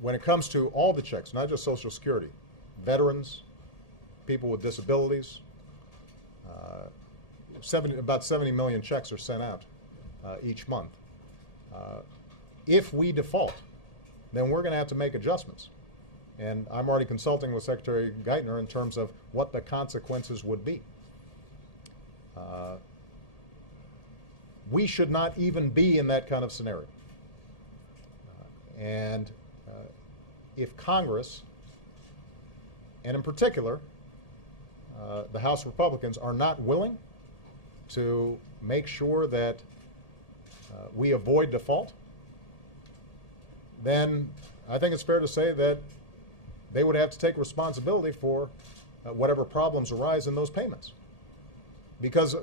when it comes to all the checks, not just Social Security, veterans, people with disabilities, about 70 million checks are sent out each month. If we default, then we're going to have to make adjustments. And I'm already consulting with Secretary Geithner in terms of what the consequences would be. We should not even be in that kind of scenario. And if Congress, and in particular, the House Republicans, are not willing to make sure that we avoid default, then I think it's fair to say that they would have to take responsibility for whatever problems arise in those payments. Because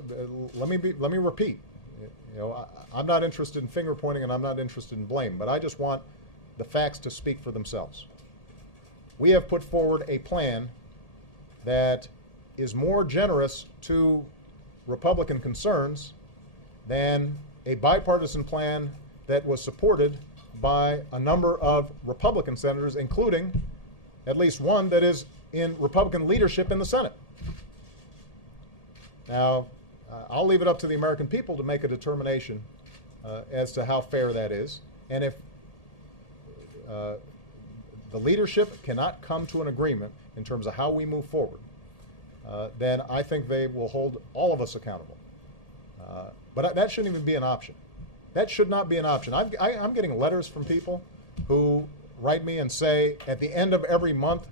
let me repeat, I'm not interested in finger pointing and I'm not interested in blame, but I just want the facts to speak for themselves. We have put forward a plan that is more generous to Republican concerns than a bipartisan plan that was supported by a number of Republican senators, including at least one that is in Republican leadership in the Senate. Now, I'll leave it up to the American people to make a determination as to how fair that is. And if the leadership cannot come to an agreement in terms of how we move forward, then I think they will hold all of us accountable. But that shouldn't even be an option. That should not be an option. I'm getting letters from people who write me and say, at the end of every month,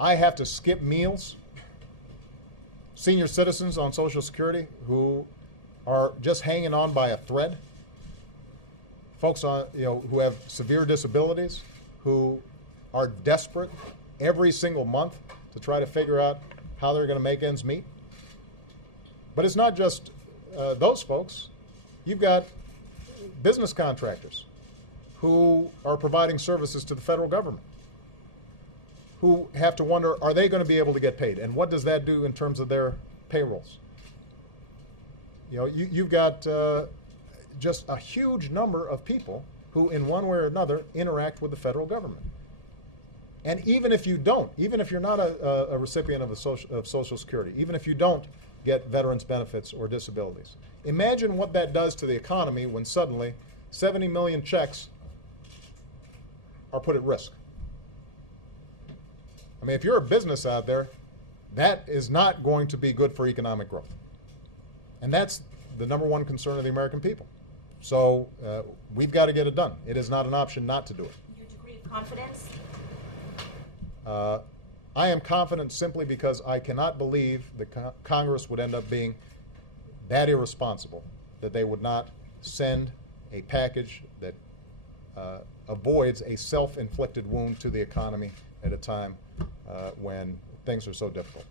I have to skip meals. Senior citizens on Social Security who are just hanging on by a thread. Folks on, who have severe disabilities, who are desperate every single month to try to figure out how they're going to make ends meet. But it's not just those folks. You've got business contractors who are providing services to the federal government, who have to wonder, are they going to be able to get paid? And what does that do in terms of their payrolls? You've got just a huge number of people who, in one way or another, interact with the federal government. And even if you don't, even if you're not a recipient of Social Security, even if you don't get veterans benefits or disabilities, imagine what that does to the economy when suddenly 70 million checks are put at risk. I mean, if you're a business out there, that is not going to be good for economic growth. And that's the number one concern of the American people. So we've got to get it done. It is not an option not to do it. Your degree of confidence? I am confident simply because I cannot believe that Congress would end up being that irresponsible that they would not send a package that avoids a self-inflicted wound to the economy at a time when things are so difficult.